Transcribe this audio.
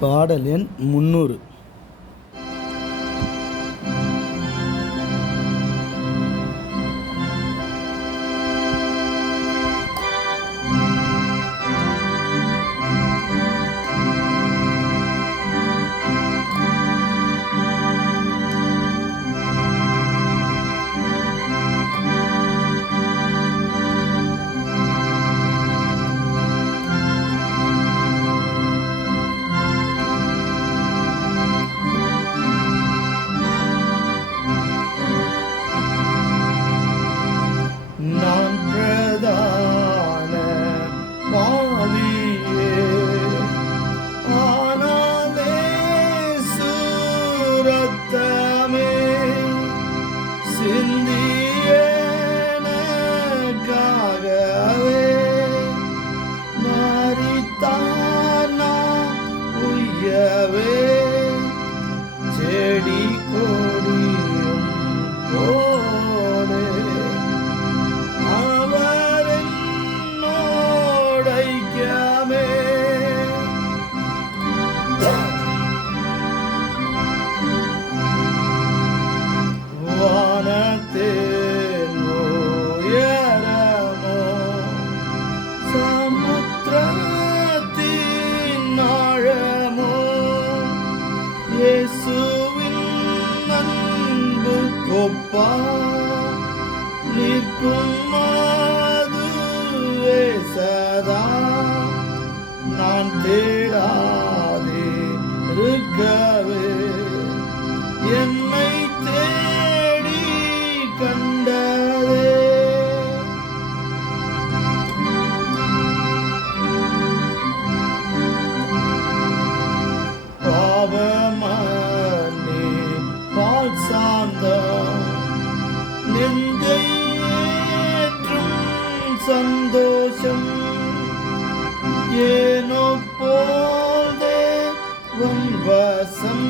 பாடல் எண் 300. நான் பிரதான பாவியே, ஆனாலே சுரத்தமே சிந்தியனக்காகவே மரித்தார் நான் உய்யவே. செடி கொடியும் போலே அவர் என்னோடைக்காமே. வானத்தின் உயரமோ சமுத்திரத்தின் ஆழமோ இயேசுவின் அன்பு கொப்பா நிற்கும் அதுவே சதா. நான் தேடாதே இருக்கவே என்னை தேடி கண்டதே. பாவமன்னி பால் சார்ந்தோம் நெஞ்சை ஏற்றும் சந்தோஷம் ஏனோ போதே வசம்